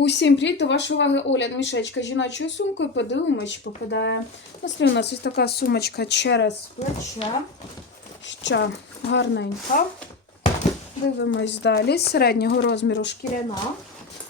Усім привіт! До вашої уваги Оля мішечка жіночою сумкою. Подивимось, чи попадає. Столі у нас ось така сумочка через плече. Ще гарненька. Дивимось далі. Середнього розміру шкіряна.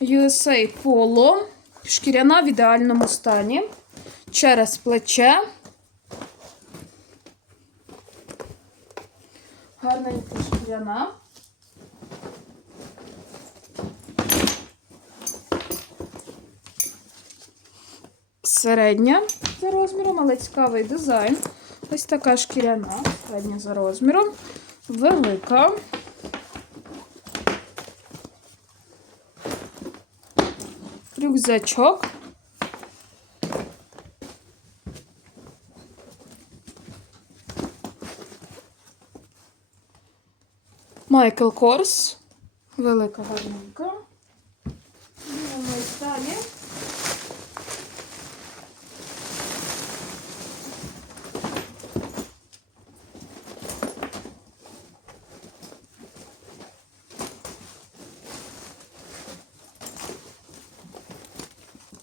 USA Polo. Шкіряна в ідеальному стані. Через плече. Гарненька шкіряна. Середня за розміром, але цікавий дизайн. Ось така шкіряна, середня за розміром, велика. Рюкзачок. Майкл Корс. Велика гарненька. Дивимось далі.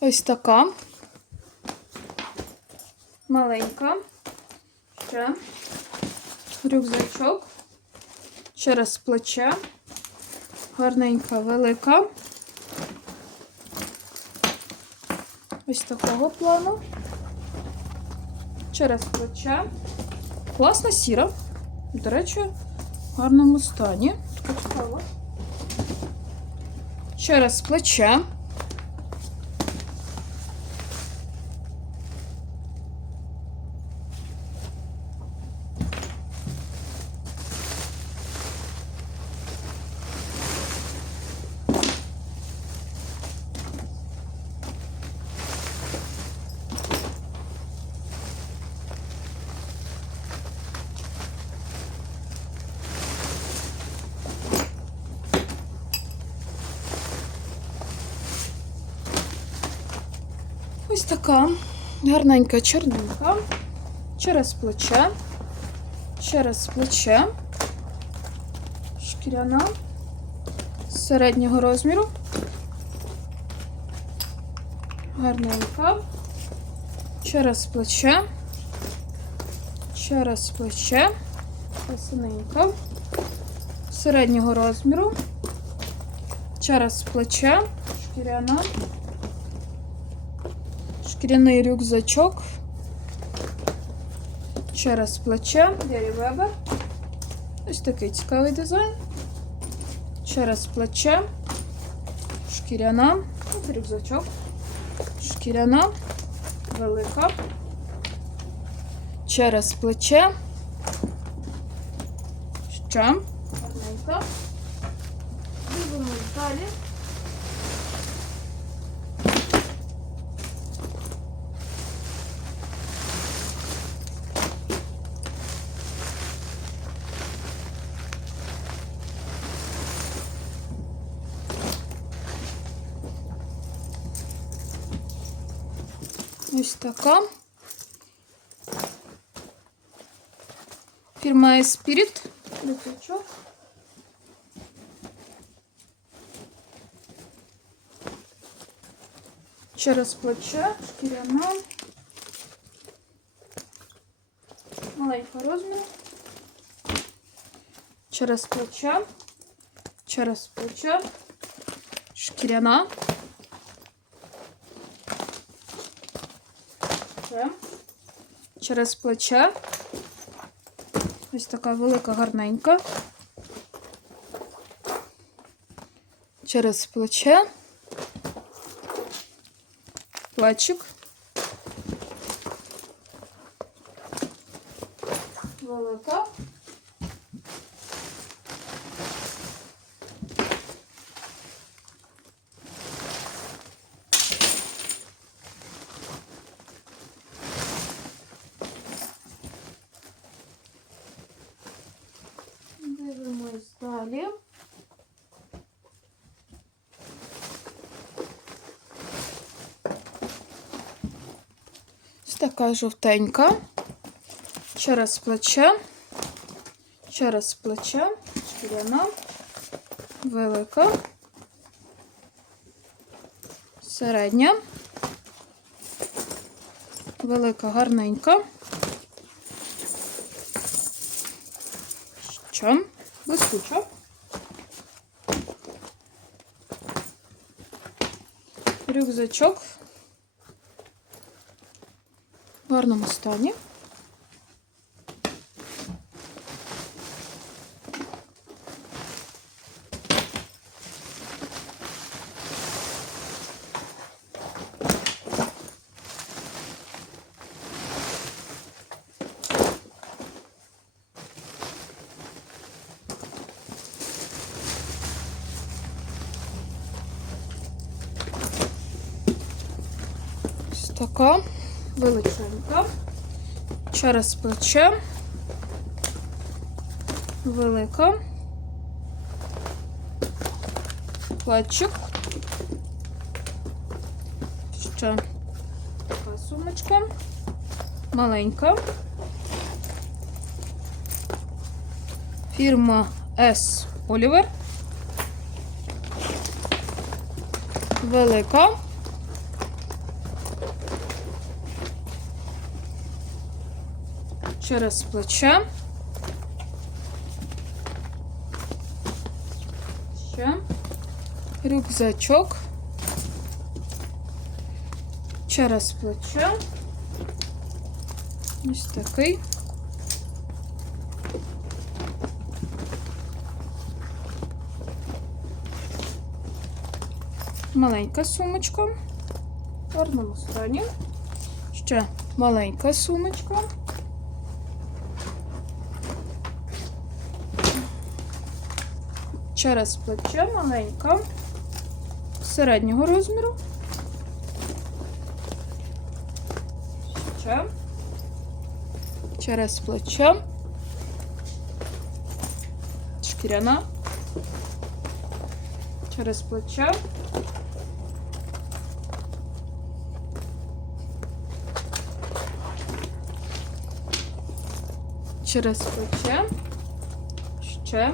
Ось така. Маленька. Ще. Рюкзачок. Через плече. Гарненька, велика. Ось такого плану. Через плече. Класна сіра. До речі, в гарному стані. Через плече. Ось така гарненька чорнинка. Через плече. Через плече. Шкіряна. Середнього розміру. Гарненька. Через плече. Через плече. Красивенька. Середнього розміру. Через плече. Шкіряна шкіряний рюкзачок. Через плече. Дері Вебер. Ось такий цікавий дизайн. Через плече. Шкіряна. Ось рюкзачок. Шкіряна. Велика. Через плече. Ще. Гарненька. Дивимось далі. Ось така. Фірма Esprit. Рюкзачок. Через плече, шкіряна. Маленького розміру. Через плече. Через плече. Шкіряна. Ще. Через плече. Ось така велика гарненька. Через плече. Плечик. Велика. Дивимось далі. Ось така жовтенька. Через плече. Через плече. Шкіряна. Велика. середня, велика гарненька. Ще блискуча. Рюкзачок в гарному стані. Така величенька. Через плече. Велика. Плечик. Ще така сумочка. Маленька. Фірма S Oliver. Велика. Через плече. Ще рюкзачок. Через плече. Ось такий. Маленька сумочка. В гарному стані. Ще маленька сумочка. Через плече маленька, середнього розміру. Ще через плече. Шкіряна. Через плече. Через плече. Ще